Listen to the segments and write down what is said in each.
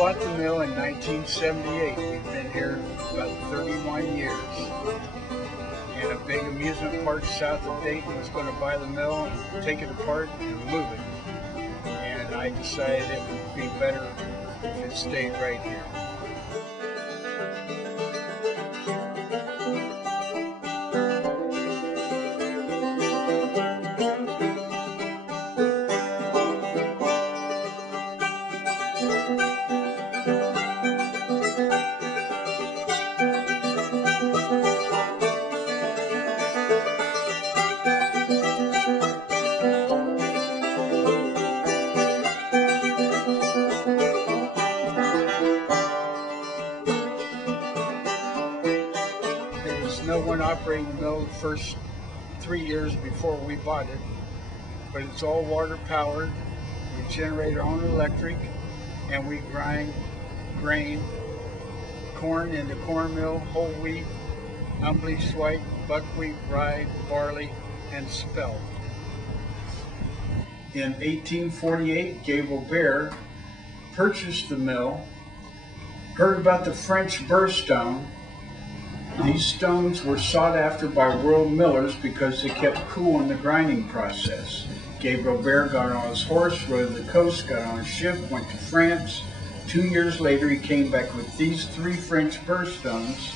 bought the mill in 1978. We've been here about 31 years. And a big amusement park south of Dayton was going to buy the mill and take it apart and move it. And I decided it would be better if it stayed right here. No one operating the mill the first 3 years before we bought it, but it's all water powered. We generate our own electric, and we grind grain, corn in the corn mill, whole wheat, unbleached white, buckwheat, rye, barley, and spelt. In 1848, Gabriel Bear purchased the mill, heard about the French burr stone. These stones were sought after by world millers because they kept cool in the grinding process. Gabriel Bear got on his horse, rode the coast, got on a ship, went to France. 2 years later, he came back with these 3 French burr stones,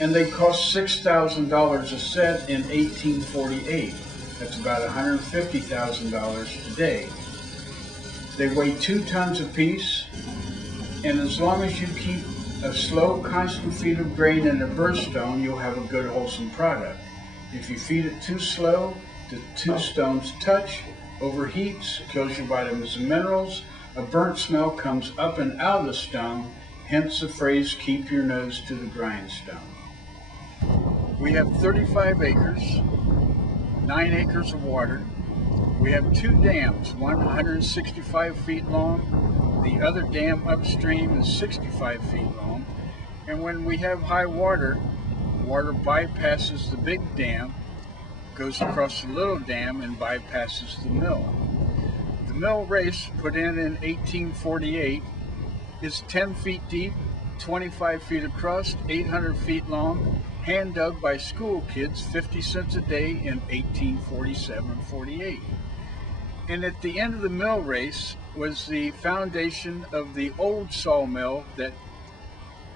and they cost $6,000 a set in 1848. That's about $150,000 today. They weigh 2 tons apiece, and as long as you keep a slow, constant feed of grain in a burr stone, you'll have a good, wholesome product. If you feed it too slow, the 2 stones touch, overheats, kills your vitamins and minerals. A burnt smell comes up and out of the stone, hence the phrase, keep your nose to the grindstone. We have 35 acres, 9 acres of water. We have 2 dams, one 165 feet long. The other dam upstream is 65 feet long, and when we have high water, water bypasses the big dam, goes across the little dam, and bypasses the mill. The mill race, put in 1848, is 10 feet deep, 25 feet across, 800 feet long, hand dug by school kids, 50 cents a day in 1847-48. And at the end of the mill race was the foundation of the old sawmill that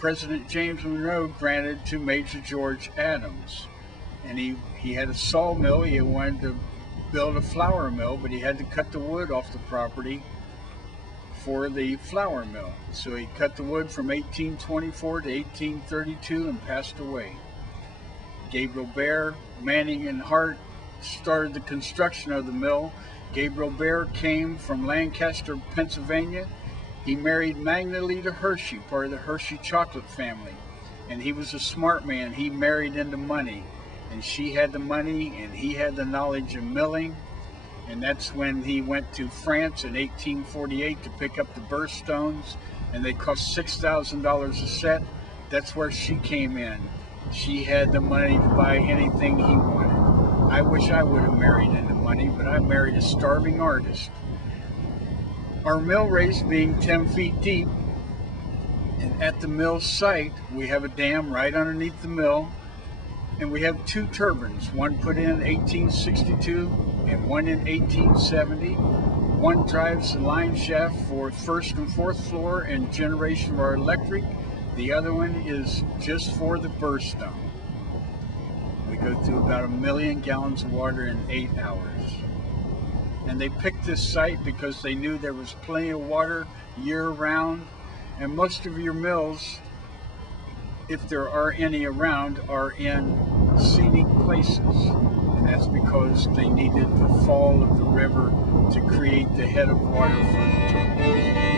President James Monroe granted to Major George Adams. And he had a sawmill. He wanted to build a flour mill, but he had to cut the wood off the property for the flour mill. So he cut the wood from 1824 to 1832 and passed away. Gabriel Bear, Manning, and Hart started the construction of the mill. Gabriel Bear came from Lancaster, Pennsylvania. He married Magdalena Hershey, part of the Hershey chocolate family. And he was a smart man. He married into money. And she had the money, and he had the knowledge of milling. And that's when he went to France in 1848 to pick up the burr stones. And they cost $6,000 a set. That's where she came in. She had the money to buy anything he wanted. I wish I would have married into money, but I married a starving artist. Our mill race being 10 feet deep, and at the mill site, we have a dam right underneath the mill, and we have 2 turbines, one put in 1862 and one in 1870. One drives the line shaft for 1st and 4th floor and generation of our electric. The other one is just for the burr stone. We go through about 1 million gallons of water in 8 hours. And they picked this site because they knew there was plenty of water year-round. And most of your mills, if there are any around, are in scenic places. And that's because they needed the fall of the river to create the head of water for the turbines.